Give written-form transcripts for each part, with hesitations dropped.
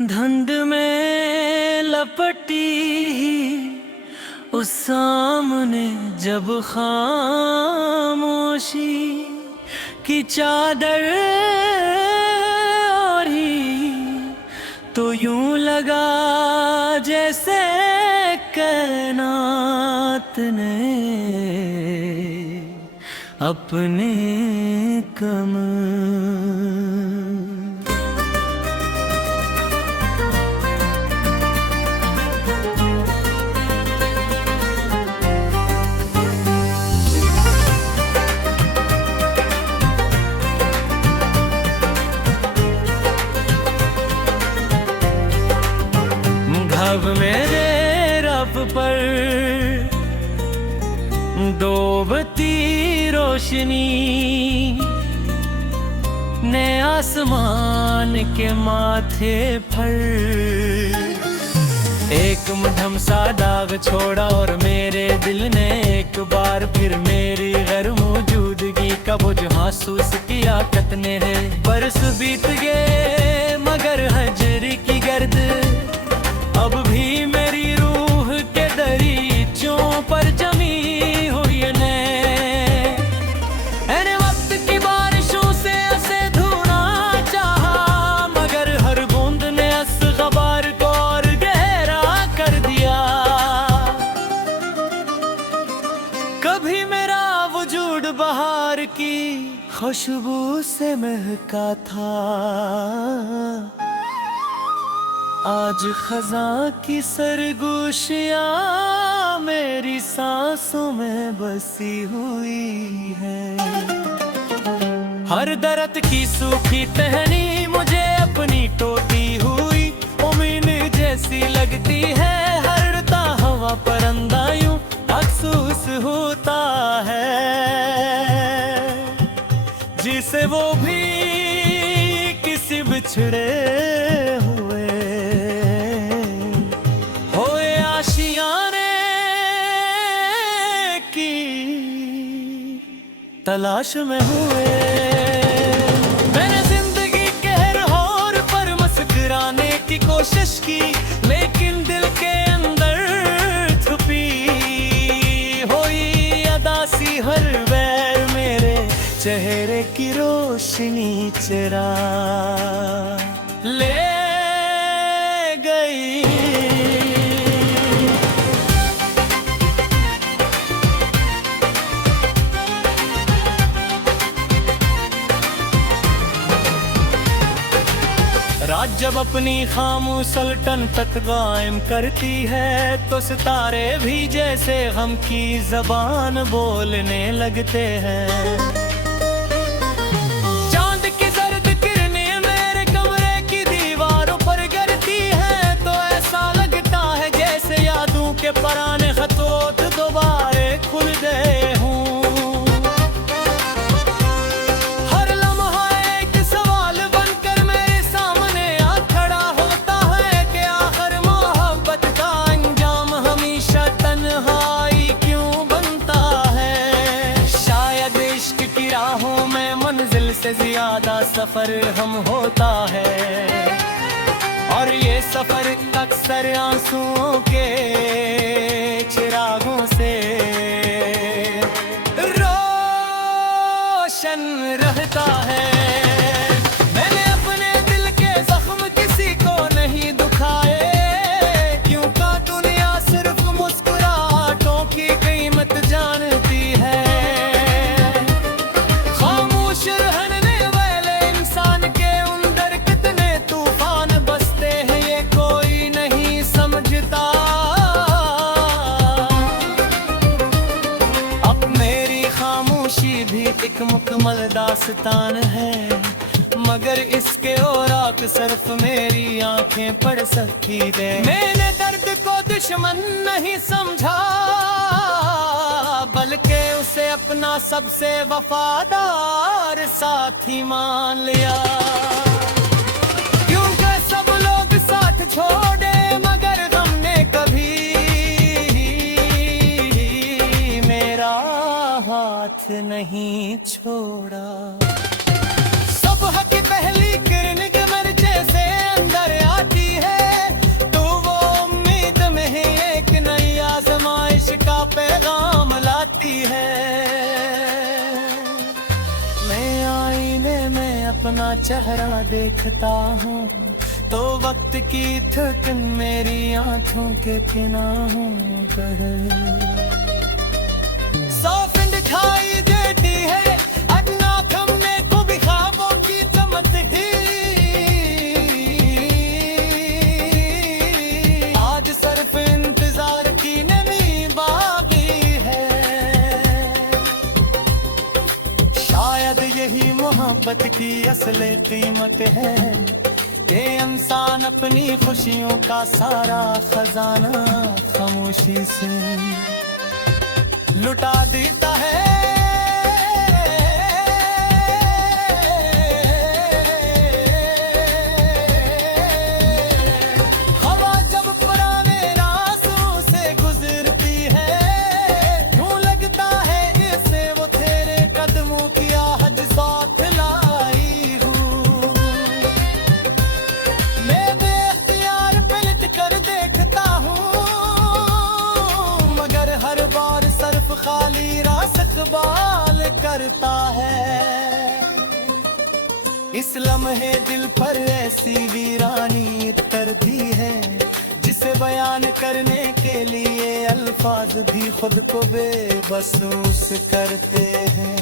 धुंध में लपटी उस सामने जब खामोशी की चादर ओढ़ी तो यूं लगा जैसे कायनात ने अपने कमर। अब मेरे रब पर डूबती रोशनी ने आसमान के माथे पर एक मध्यम सा दाग छोड़ा और मेरे दिल ने एक बार फिर मेरी गैर मौजूदगी का बोझ महसूस किया। कितने बरस बीत गए मगर हजर की गर्द अब भी मेरी रूह के दरीचों पर जमी हुई ने। वक्त की बारिशों से ऐसे धोना चाहा मगर हर बूंद ने इस गबार को और गहरा कर दिया। कभी मेरा वजूद बहार की खुशबू से महका था, आज खज़ां की सरगोशियाँ मेरी सांसों में बसी हुई है। हर दर्द की सूखी टहनी मुझे अपनी टोटी हुई उम्मीद जैसी लगती है। हरता हवा परंदा यूं अफसोस होता है जिसे वो भी किसी बिछड़े तलाश में हुए। मैंने जिंदगी के हर होर पर मुस्कुराने की कोशिश की लेकिन दिल के अंदर छुपी हुई अदासी हर बैर मेरे चेहरे की रोशनी चुरा ले गई। रात जब अपनी खामोश सल्तन तक कायम करती है तो सितारे भी जैसे गम की जबान बोलने लगते हैं। चांद की जर्द किरणें मेरे कमरे की दीवारों पर गिरती है तो ऐसा लगता है जैसे यादों के पुराने खतोत दोबारे खुल गए हों। से ज्यादा सफर हम होता है और ये सफर अक्सर आंसुओं के चिरागों से रोशन रहता है। मैंने अपने दिल के जख्म किसी को नहीं दुखाए क्योंकि दुनिया सिर्फ मुस्कुराहटों की कीमत जानती है। एक मुकम्मल दास्तान है मगर इसके औराक सिर्फ मेरी आंखें पढ़ सकती है। मैंने दर्द को दुश्मन नहीं समझा बल्कि उसे अपना सबसे वफादार साथी मान लिया। क्योंकि सब लोग साथ छोड़े मगर हमने कभी मेरा हाथ नहीं छोड़ा। सुबह की पहली किरण के मर्चे से अंदर आती चेहरा देखता हूँ तो वक्त की थकन मेरी आंखों के किनारों पर सौफिन दिखाई देती है अदना थमने को भी ख्वाबों की चमकती आज सिर्फ इंतजार की नमी बाकी है शायद यही मोहब्बत की असली कीमत है कि इंसान अपनी खुशियों का सारा खजाना खामोशी से लुटा देता है हवा जब पुराने रास्तों से गुजरती है यूं लगता है इसे वो तेरे कदमों की आहट साथ लाई हूँ मैं बेख्तियार पलट कर देखता हूँ मगर हर बार सिर्फ खाली रास इकबाल करता है इस लम्हे दिल पर ऐसी वीरानी उतरती है जिसे बयान करने के लिए अल्फाज भी खुद को बेबसूस करते हैं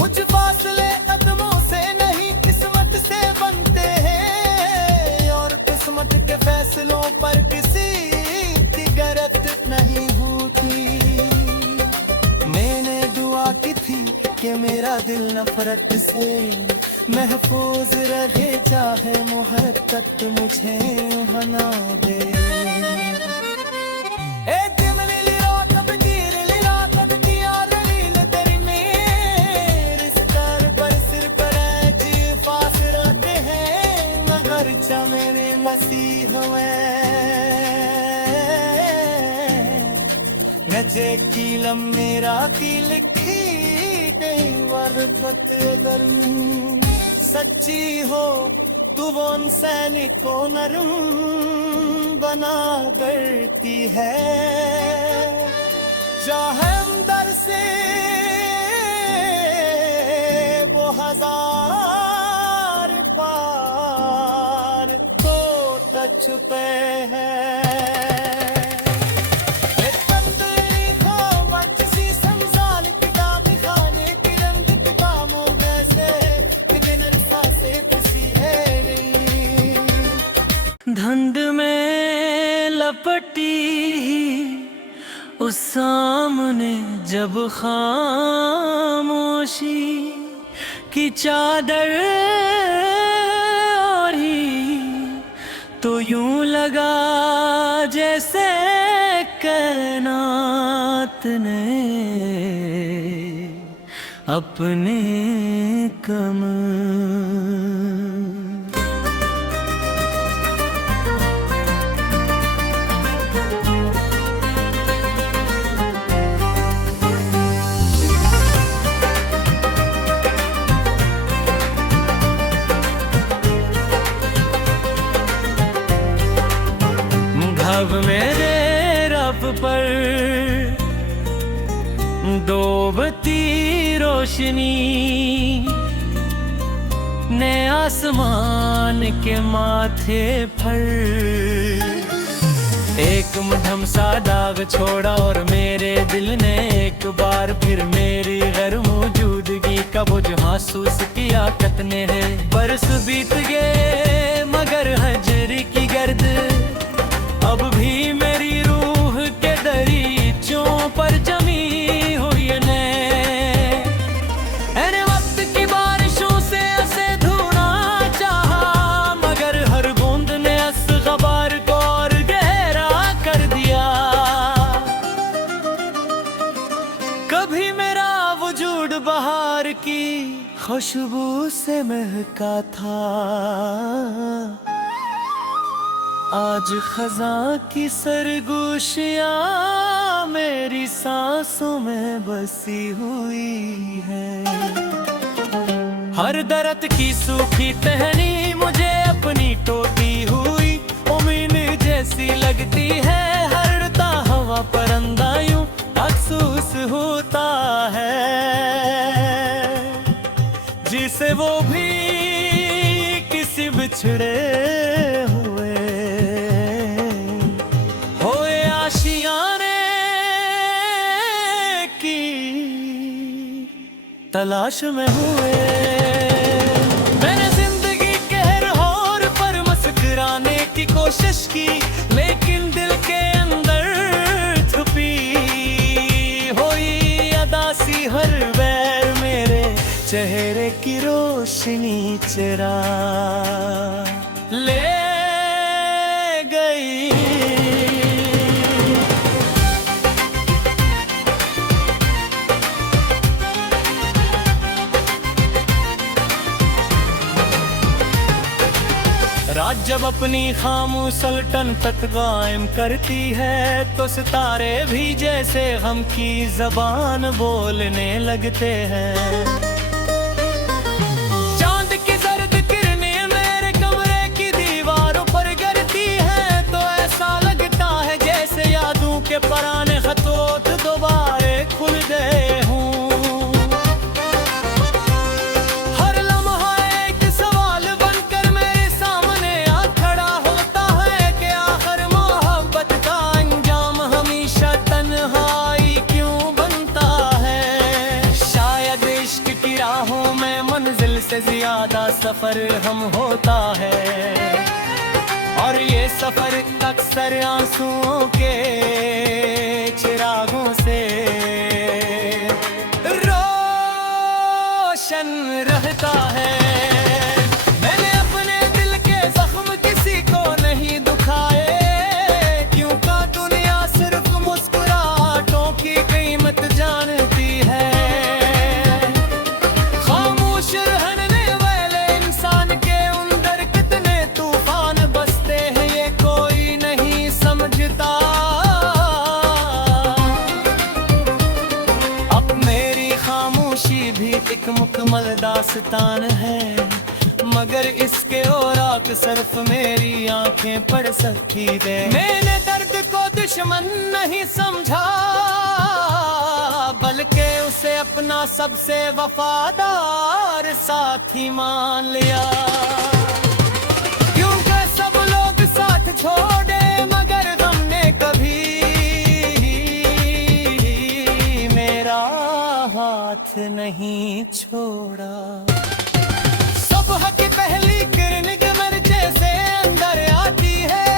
कुछ फासले कदमों से नहीं किस्मत से बनते हैं और किस्मत के फैसलों पर किसी की गिरफ्त नहीं होती मैंने दुआ की थी कि मेरा दिल नफरत से महफूज रहे चाहे मोहब्बत मुझे बना दे ए दिमली रात बदीर रात की आरलील तेरी मेरे सर पर सिर पर जी पास रहते हैं मगर चा मेरे मसीह नचे कीलम मेरा की लिखी गई वर्गत अगर सच्ची हो तू वो इंसान को नरम बना करती है जहाँ अंदर से वो हजार पार को छुपे है धुंध में लपटी उस सामने जब खामोशी की चादर ओढ़ी तो यूं लगा जैसे कायनात ने अपने कमर अब मेरे रब पर डूबती रोशनी ने आसमान के माथे पर एक मध्यम सा दाग छोड़ा और मेरे दिल ने एक बार फिर मेरी गैर मौजूदगी का बोझ महसूस किया कितने है बरस बीत गए मगर हजर की गर्द अब भी मेरी रूह के दरीचों पर जमी हुई है वक्त की बारिशों से ऐसे धोना चाहा मगर हर बूंद ने इस गबार को और गहरा कर दिया कभी मेरा वजूद बहार की खुशबू से महका था आज खज़ां की सरगोशियाँ मेरी सांसों में बसी हुई है हर दर्द की सूखी टहनी मुझे अपनी टोटी हुई उम्मीद जैसी लगती है हरता हवा परंदा यूं अफसोस होता है जिसे वो भी तलाश में हुए। मैंने जिंदगी के हर होर पर मुस्कुराने की कोशिश की, लेकिन दिल के अंदर छुपी हुई अदासी हर बैर मेरे चेहरे की रोशनी चुरा ले गई। रात जब अपनी खामोश सल्तन तक कायम करती है, तो सितारे भी जैसे हम की जबान बोलने लगते हैं। चांद की जर्द किरणें मेरे कमरे की दीवारों पर गिरती हैं, तो ऐसा लगता है जैसे यादों के पुराने खतोत दोबारे खुल गए हों। से ज्यादा सफर हम होता है, और ये सफर अक्सर आंसुओं के चिरागों से रोशन रहता है। मैंने अपने दिल के जख्म किसी को नहीं दुखाए, क्योंकि दुनिया सिर्फ मुस्कुराहटों की कीमत जानती है। एक मुकम्मल दास्तान है, मगर इसके औराक सिर्फ मेरी आंखें पढ़ सकती है। मैंने दर्द को दुश्मन नहीं समझा, बल्कि उसे अपना सबसे वफादार साथी मान लिया। क्योंकि सब लोग साथ छोड़े, मगर हमने कभी हाथ नहीं छोड़ा। सुबह की पहली किरण गमरचे से अंदर आती है,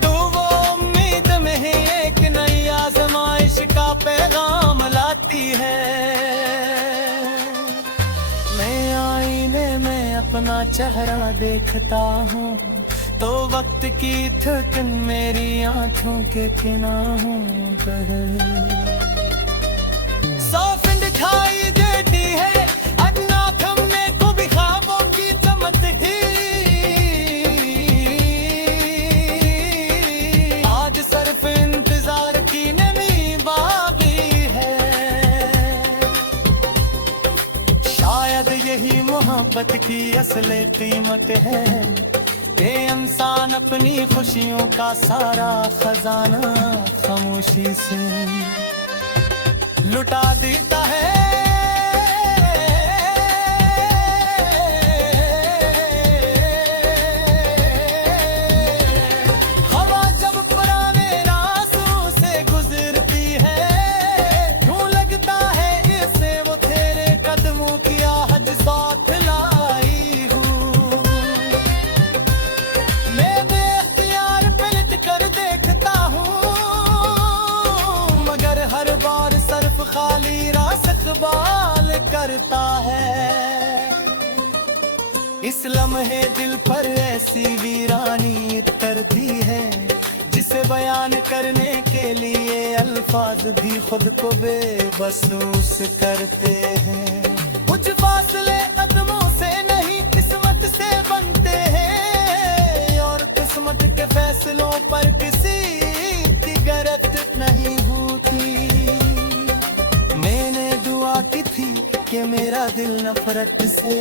तो वो उम्मीद में ही एक नई आजमाइश का पैगाम लाती है। मैं आईने में अपना चेहरा देखता हूँ, तो वक्त की थकन मेरी आंखों के किनारों पर सौफिन दिखाई देती है। अदना थमने को भी ख्वाबों की चमक ही आज सिर्फ इंतजार की नमी बाकी है। शायद यही मोहब्बत की असली कीमत है, ये इंसान अपनी खुशियों का सारा खजाना खामोशी से लुटा देता है। हवा जब पुराने रास्तों से गुजरती है, यूं लगता है इसे वो तेरे कदमों की आहट साथ लाई हूँ। मैं बेख्तियार पलट कर देखता हूँ, मगर हर बार सिर्फ खाली रास इकबाल करता है। इस लम्हे दिल पर ऐसी वीरानी उतरती है, जिसे बयान करने के लिए अल्फाज भी खुद को बेबसूस करते हैं। कुछ फासले कदमों से नहीं किस्मत से बनते हैं, और किस्मत के फैसलों पर किसी की गिरफ्त नहीं होती। मैंने दुआ की थी कि मेरा दिल नफरत से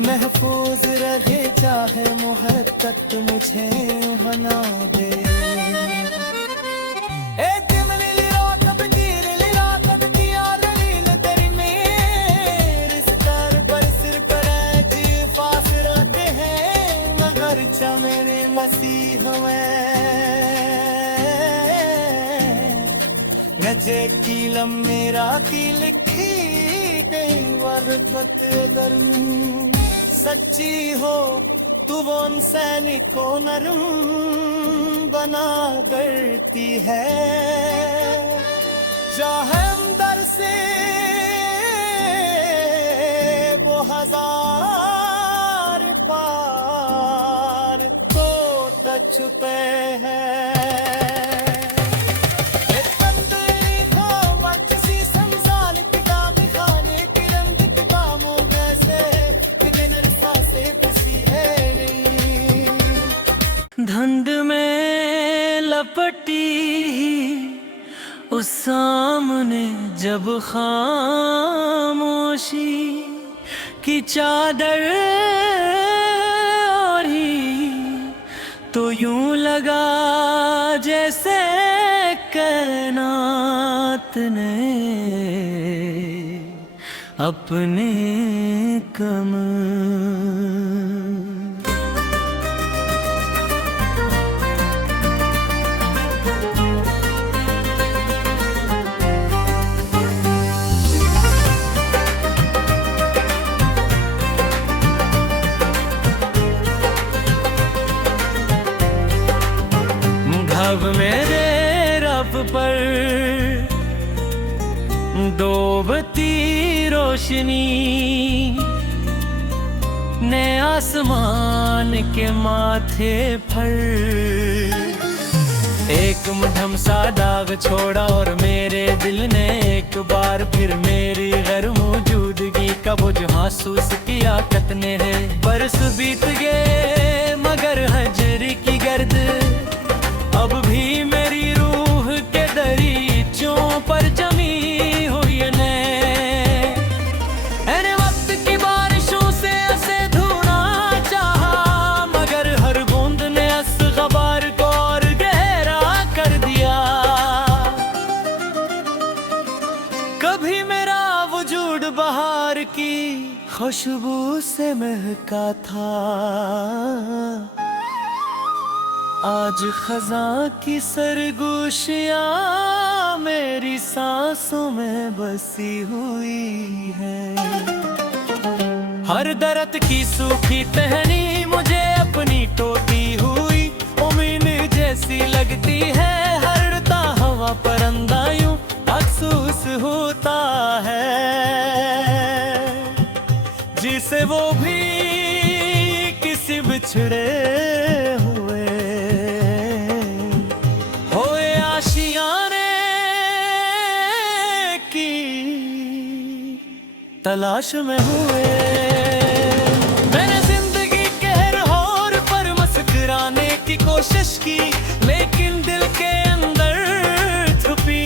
महफूज रहे, चाहे मोहब्बत मुझे बना दे। मेरे मसीह में गजे की लम्बेरा की लिखी गई मोहब्बत अगर सच्ची हो तू वो उन सैनिकों नरम बना करती है। चाहे अंदर से वो हजार पार तो छुपे है। धुंध में लपटी उस सामने जब खामोशी की चादर ओढ़ी तो यूं लगा जैसे कायनात ने अपने कमर। अब मेरे रब पर डूबती रोशनी ने आसमान के माथे पर एक मध्यम सा दाग छोड़ा और मेरे दिल ने एक बार फिर मेरी गैर मौजूदगी का बोझ महसूस किया कितने है। बरस बीत गए मगर हजर की गर्द अब भी मेरी रूह के दरीचों पर जमी हुई ने। ऐने वक्त की बारिशों से ऐसे धोना चाहा मगर हर बूंद ने इस गबार को और गहरा कर दिया। कभी मेरा वजूद बहार की खुशबू से महका था, आज खज़ां की सरगोशियाँ मेरी सांसों में बसी हुई है। हर दर्द की सूखी टहनी मुझे अपनी टोटी हुई उम्मीद जैसी लगती है। हरता हवा परंदा यूं अफसोस होता है जिसे वो भी किसी बिछड़े तलाश में हुए। मैंने जिंदगी के हर होर पर मुस्कुराने की कोशिश की लेकिन दिल के अंदर छुपी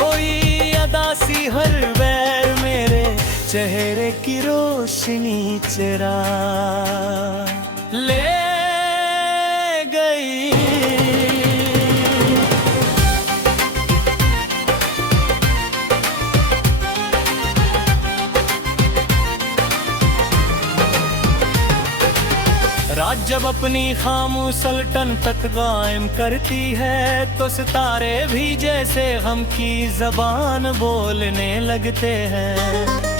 हुई अदासी हर वैर मेरे चेहरे की रोशनी चुरा ले गई। रात जब अपनी खामोश सल्तनत कायम करती है तो सितारे भी जैसे गम की जबान बोलने लगते हैं।